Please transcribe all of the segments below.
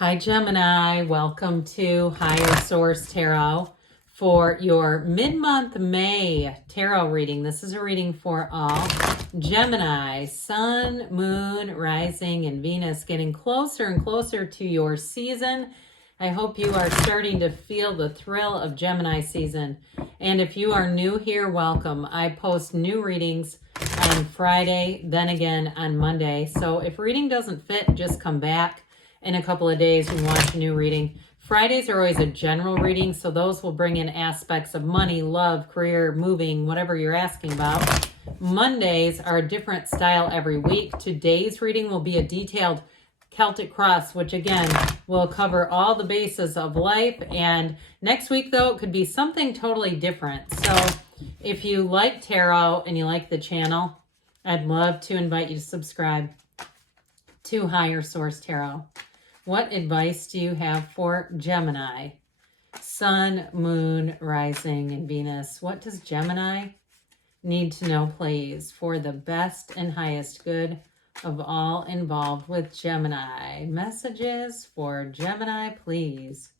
Hi, Gemini. Welcome to Higher Source Tarot for your mid-month May tarot reading. This is a reading for all Gemini, Sun, Moon, Rising, and Venus, getting closer and closer to your season. I hope you are starting to feel the thrill of Gemini season. And if you are new here, welcome. I post new readings on Friday, then again on Monday. So if reading doesn't fit, just come back in a couple of days and watch a new reading. Fridays are always a general reading, so those will bring in aspects of money, love, career, moving, whatever you're asking about. Mondays are a different style every week. Today's reading will be a detailed Celtic cross, which again will cover all the bases of life. And next week, though, it could be something totally different. So if you like tarot and you like the channel, I'd love to invite you to subscribe to Higher Source Tarot. What advice do you have for Gemini? Sun, Moon, Rising, and Venus. What does Gemini need to know, please, for the best and highest good of all involved with Gemini? Messages for Gemini, please.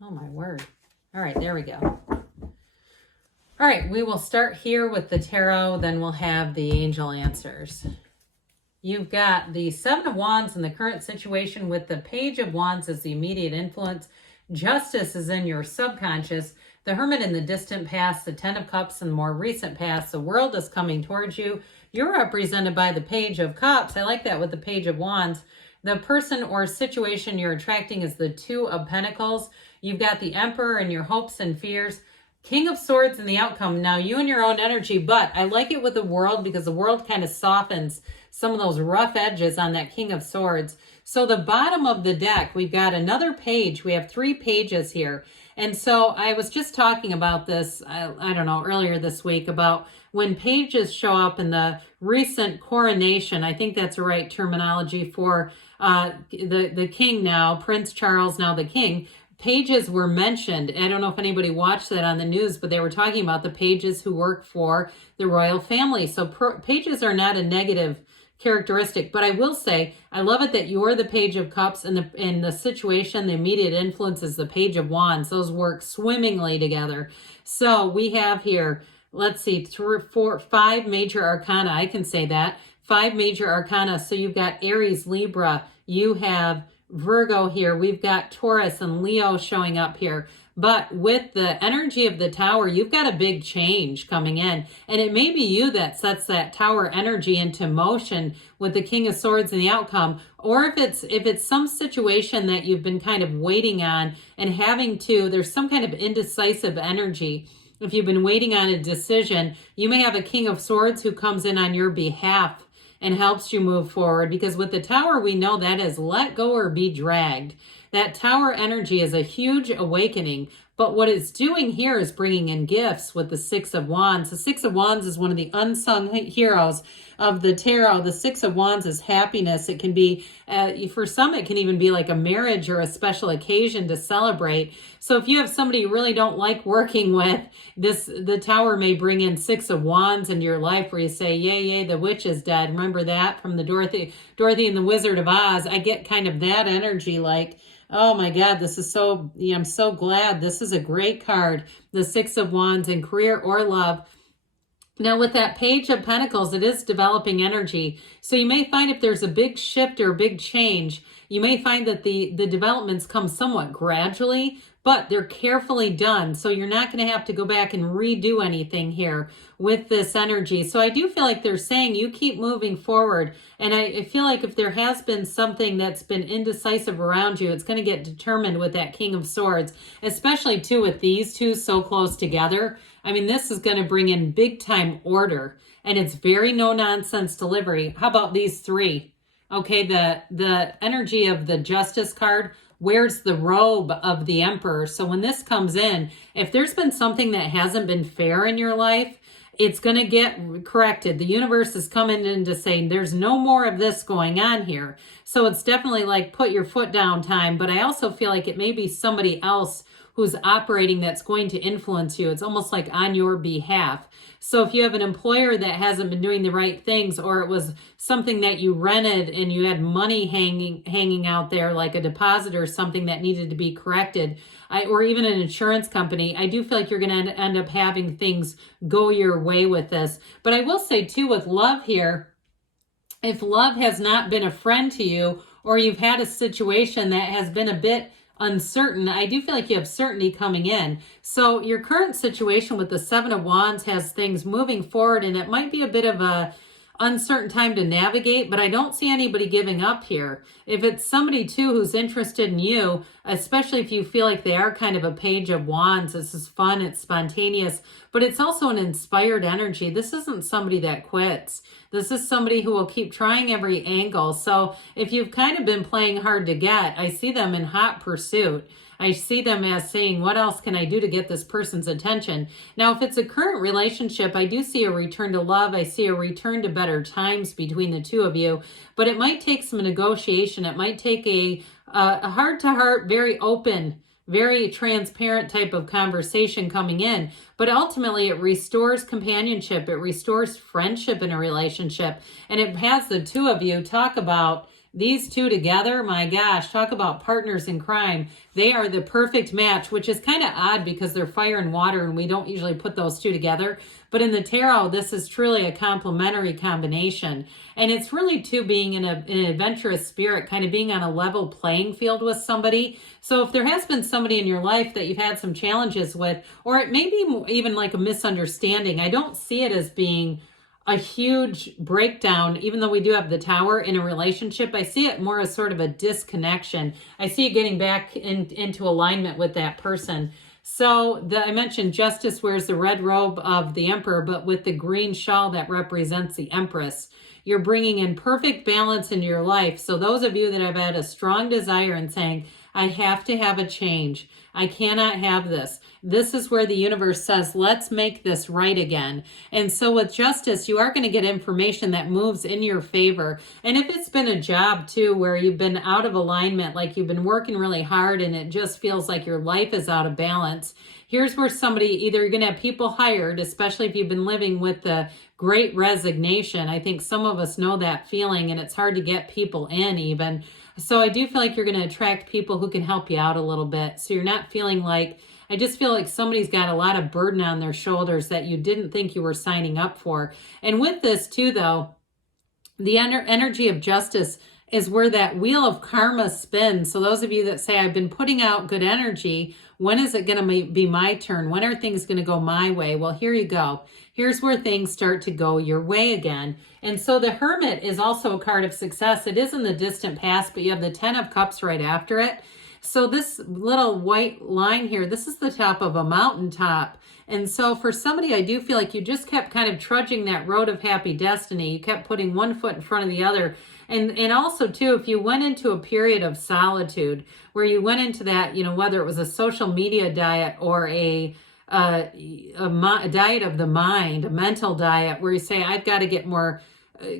Oh, my word. All right, there we go. All right, we will start here with the tarot, then we'll have the angel answers. You've got the Seven of Wands in the current situation with the Page of Wands as the immediate influence. Justice is in your subconscious. The Hermit in the distant past, the Ten of Cups in the more recent past. The world is coming towards you. You're represented by the Page of Cups. I like that with the Page of Wands. The person or situation you're attracting is the Two of Pentacles. You've got the Emperor and your hopes and fears. King of Swords in the outcome. Now, you and your own energy, but I like it with the world because the world kind of softens some of those rough edges on that King of Swords. So the bottom of the deck, we've got another page. We have 3 pages here. And so I was just talking about this, I don't know, earlier this week about when pages show up in the recent coronation. I think that's the right terminology for the king now, Prince Charles, now the king. Pages were mentioned. I don't know if anybody watched that on the news, but they were talking about the pages who work for the royal family. So pages are not a negative characteristic, but I will say I love it that you're the Page of Cups, and in the situation, the immediate influence is the Page of Wands. Those work swimmingly together. So we have here, let's see, 3, 4, 5 major arcana. I can say that 5 major arcana. So you've got Aries, Libra, you have Virgo here, we've got Taurus and Leo showing up here. But with the energy of the Tower, you've got a big change coming in. And it may be you that sets that Tower energy into motion with the King of Swords in the outcome. Or if it's some situation that you've been kind of waiting on and having to, there's some kind of indecisive energy. If you've been waiting on a decision, you may have a King of Swords who comes in on your behalf and helps you move forward, because with the Tower, we know that is let go or be dragged. That Tower energy is a huge awakening, but what it's doing here is bringing in gifts with the Six of Wands. The Six of Wands is one of the unsung heroes of the tarot. The Six of Wands is happiness. It can be, for some, it can even be like a marriage or a special occasion to celebrate. So if you have somebody you really don't like working with, the Tower may bring in Six of Wands into your life where you say, yay, yay, the witch is dead. Remember that from the Dorothy and the Wizard of Oz? I get kind of that energy, like, oh my God, this is so, I'm so glad. This is a great card, the Six of Wands, in career or love. Now with that Page of Pentacles, it is developing energy. So you may find if there's a big shift or a big change, you may find that the developments come somewhat gradually, but they're carefully done. So you're not going to have to go back and redo anything here with this energy. So I do feel like they're saying you keep moving forward. And I feel like if there has been something that's been indecisive around you, it's going to get determined with that King of Swords, especially too with these two so close together. I mean, this is going to bring in big time order, and it's very no nonsense delivery. How about these 3? Okay, the energy of the Justice card wears the robe of the Emperor. So when this comes in, if there's been something that hasn't been fair in your life, it's going to get corrected. The universe is coming in to say there's no more of this going on here. So it's definitely like put your foot down time. But I also feel like it may be somebody else who's operating that's going to influence you. It's almost like on your behalf. So if you have an employer that hasn't been doing the right things, or it was something that you rented and you had money hanging out there, like a deposit or something that needed to be corrected, or even an insurance company, I do feel like you're going to end up having things go your way with this. But I will say too, with love here, if love has not been a friend to you, or you've had a situation that has been a bit uncertain, I do feel like you have certainty coming in. So your current situation with the Seven of Wands has things moving forward, and it might be a bit of a uncertain time to navigate, but I don't see anybody giving up here. If it's somebody too who's interested in you, especially if you feel like they are kind of a Page of Wands, this is fun, it's spontaneous, but it's also an inspired energy. This isn't somebody that quits. This is somebody who will keep trying every angle. So if you've kind of been playing hard to get, I see them in hot pursuit. I see them as saying, what else can I do to get this person's attention? Now, if it's a current relationship, I do see a return to love. I see a return to better times between the two of you, but it might take some negotiation. It might take a heart-to-heart, very open, very transparent type of conversation coming in. But ultimately, it restores companionship. It restores friendship in a relationship. And it has the two of you talk about these two together. My gosh, talk about partners in crime. They are the perfect match, which is kind of odd because they're fire and water, and we don't usually put those two together. But in the tarot, this is truly a complementary combination. And it's really too being in an adventurous spirit, kind of being on a level playing field with somebody. So if there has been somebody in your life that you've had some challenges with, or it may be even like a misunderstanding, I don't see it as being a huge breakdown, even though we do have the Tower in a relationship. I see it more as sort of a disconnection. I see it getting back into alignment with that person. So I mentioned Justice wears the red robe of the Emperor, but with the green shawl that represents the Empress. You're bringing in perfect balance into your life. So those of you that have had a strong desire and saying, I have to have a change, I cannot have this. This is where the universe says, let's make this right again. And so with Justice, you are going to get information that moves in your favor. And if it's been a job too, where you've been out of alignment, like you've been working really hard and it just feels like your life is out of balance, here's where somebody, either you're going to have people hired, especially if you've been living with the Great Resignation. I think some of us know that feeling, and it's hard to get people in even. So I do feel like you're going to attract people who can help you out a little bit. So you're not feeling like, I just feel like somebody's got a lot of burden on their shoulders that you didn't think you were signing up for. And with this too, though, the energy of Justice is where that wheel of karma spins. So those of you that say, I've been putting out good energy, when is it going to be my turn? When are things going to go my way? Well, here you go. Here's where things start to go your way again. And so the Hermit is also a card of success. It is in the distant past, but you have the 10 of Cups right after it. So this little white line here, this is the top of a mountaintop. And so for somebody, I do feel like you just kept kind of trudging that road of happy destiny. You kept putting one foot in front of the other. And also too, if you went into a period of solitude where you went into that, whether it was a social media diet or a diet of the mind, a mental diet where you say, I've got to get more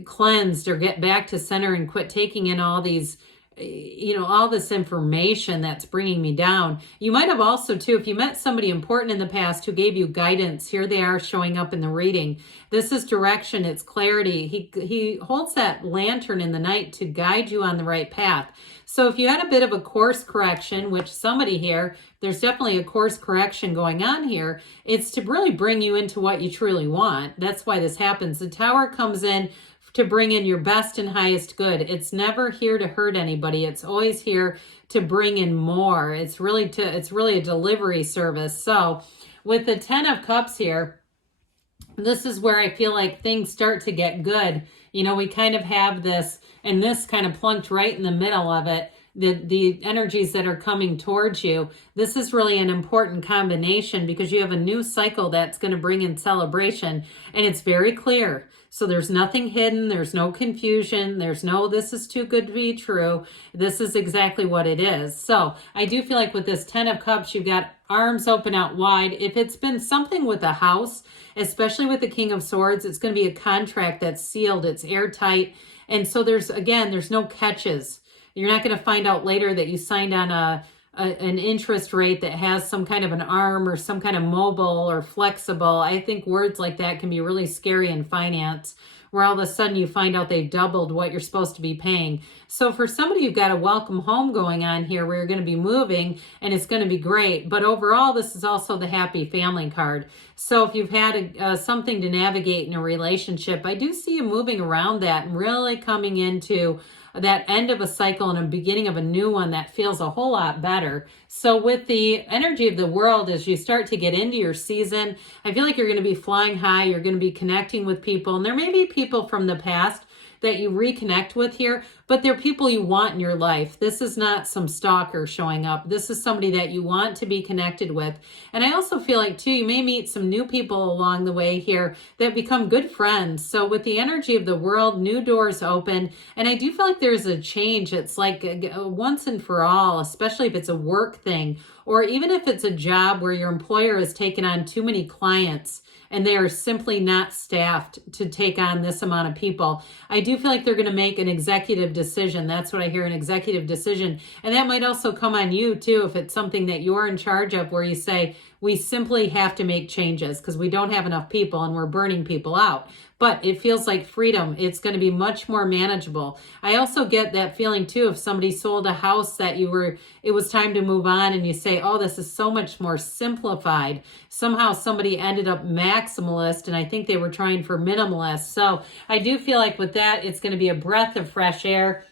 cleansed or get back to center and quit taking in all these, all this information that's bringing me down. You might have also too, if you met somebody important in the past who gave you guidance, here they are showing up in the reading. This is direction, it's clarity. He holds that lantern in the night to guide you on the right path. So if you had a bit of a course correction, which somebody here, there's definitely a course correction going on here, it's to really bring you into what you truly want. That's why this happens. The Tower comes in to bring in your best and highest good. It's never here to hurt anybody. It's always here to bring in more. It's really a delivery service. So with the 10 of Cups here, this is where I feel like things start to get good. We kind of have this, and this kind of plunked right in the middle of it, the energies that are coming towards you. This is really an important combination because you have a new cycle that's going to bring in celebration, and it's very clear. So there's nothing hidden. There's no confusion. There's no, this is too good to be true. This is exactly what it is. So I do feel like with this 10 of Cups, you've got arms open out wide. If it's been something with a house, especially with the King of Swords, it's going to be a contract that's sealed. It's airtight. And so there's no catches. You're not going to find out later that you signed on an interest rate that has some kind of an arm or some kind of mobile or flexible. I think words like that can be really scary in finance, where all of a sudden you find out they doubled what you're supposed to be paying. So for somebody, you've got a welcome home going on here where you're going to be moving and it's going to be great. But overall, this is also the happy family card. So if you've had something to navigate in a relationship, I do see you moving around that and really coming into that end of a cycle and a beginning of a new one that feels a whole lot better. So with the energy of the world, as you start to get into your season, I feel like you're going to be flying high. You're going to be connecting with people. And there may be people from the past that you reconnect with here, but they're people you want in your life. This is not some stalker showing up. This is somebody that you want to be connected with. And I also feel like too, you may meet some new people along the way here that become good friends. So with the energy of the world, new doors open. And I do feel like there's a change. It's like once and for all, especially if it's a work thing, or even if it's a job where your employer has taken on too many clients and they are simply not staffed to take on this amount of people. I do feel like they're going to make an executive decision. That's what I hear, an executive decision. And that might also come on you too, if it's something that you're in charge of, where you say, we simply have to make changes because we don't have enough people and we're burning people out. But it feels like freedom. It's going to be much more manageable. I also get that feeling too, if somebody sold a house that it was time to move on, and you say, oh, this is so much more simplified. Somehow somebody ended up maximalist, and I think they were trying for minimalist. So I do feel like with that, it's going to be a breath of fresh air.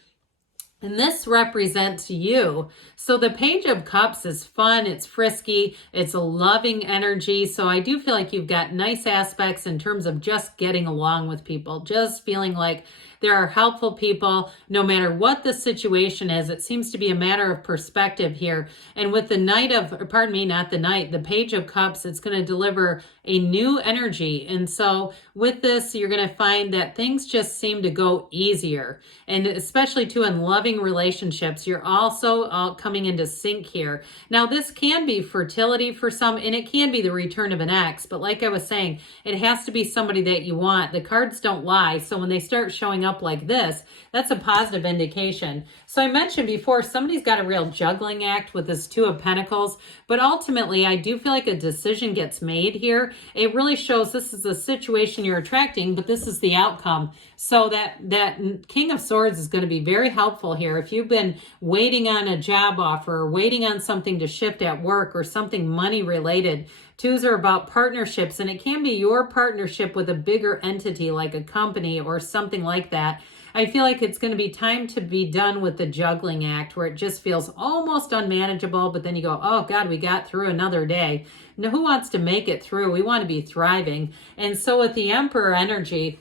And this represents you. So the Page of Cups is fun, it's frisky, it's a loving energy. So I do feel like you've got nice aspects in terms of just getting along with people, just feeling like there are helpful people no matter what the situation is. It seems to be a matter of perspective here. And with the the Page of Cups, it's going to deliver a new energy. And so with this, you're going to find that things just seem to go easier. And especially too in loving relationships, you're also all coming into sync here. Now, this can be fertility for some, and it can be the return of an ex. But like I was saying, it has to be somebody that you want. The cards don't lie. So when they start showing up like this, that's a positive indication. So I mentioned before, somebody's got a real juggling act with this Two of Pentacles, but ultimately I do feel like a decision gets made here. It really shows this is a situation you're attracting, but this is the outcome. So that King of Swords is going to be very helpful here. If you've been waiting on a job offer or waiting on something to shift at work or something money related, twos are about partnerships, and it can be your partnership with a bigger entity like a company or something like that. I feel like it's going to be time to be done with the juggling act where it just feels almost unmanageable, but then you go, oh God, we got through another day. Now, who wants to make it through? We want to be thriving. And so with the Emperor energy,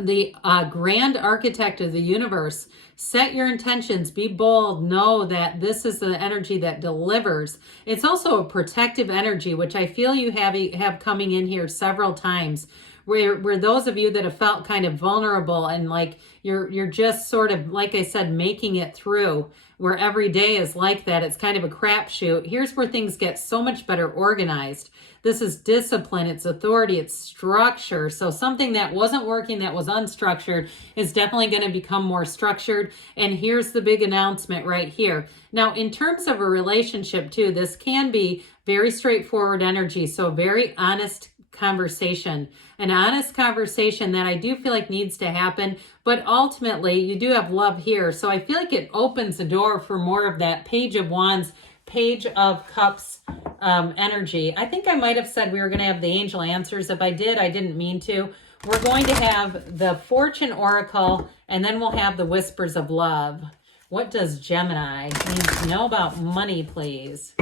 the grand architect of the universe, set your intentions, be bold, know that this is the energy that delivers. It's also a protective energy, which I feel you have coming in here several times, where those of you that have felt kind of vulnerable and like you're just sort of, like I said, making it through, where every day is like that. It's kind of a crapshoot. Here's where things get so much better organized. This is discipline, it's authority, it's structure. So something that wasn't working, that was unstructured, is definitely going to become more structured. And here's the big announcement right here. Now, in terms of a relationship too, this can be very straightforward energy. So very honest conversation, an honest conversation that I do feel like needs to happen, but ultimately you do have love here. So I feel like it opens the door for more of that Page of Wands, Page of Cups energy. I think I might have said we were going to have the angel answers. If I did, I didn't mean to. We're going to have the Fortune Oracle, and then we'll have the Whispers of Love. What does Gemini need to know about money, please?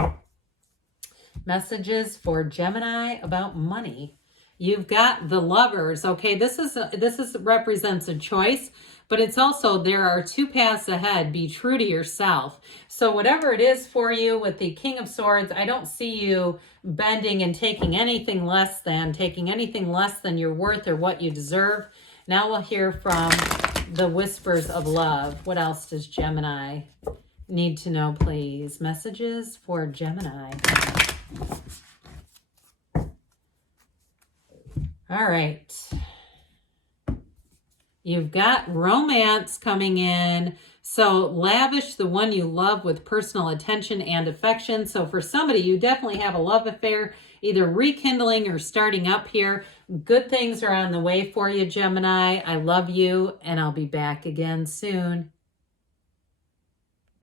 Messages for Gemini about money. You've got the Lovers. Okay, this represents a choice, but it's also there are two paths ahead. Be true to yourself. So whatever it is for you with the King of Swords, I don't see you bending and taking anything less than your worth or what you deserve. Now we'll hear from the Whispers of Love. What else does Gemini need to know, please? Messages for Gemini. All right. You've got romance coming in. So lavish the one you love with personal attention and affection. So for somebody, you definitely have a love affair, either rekindling or starting up here. Good things are on the way for you, Gemini. I love you, and I'll be back again soon.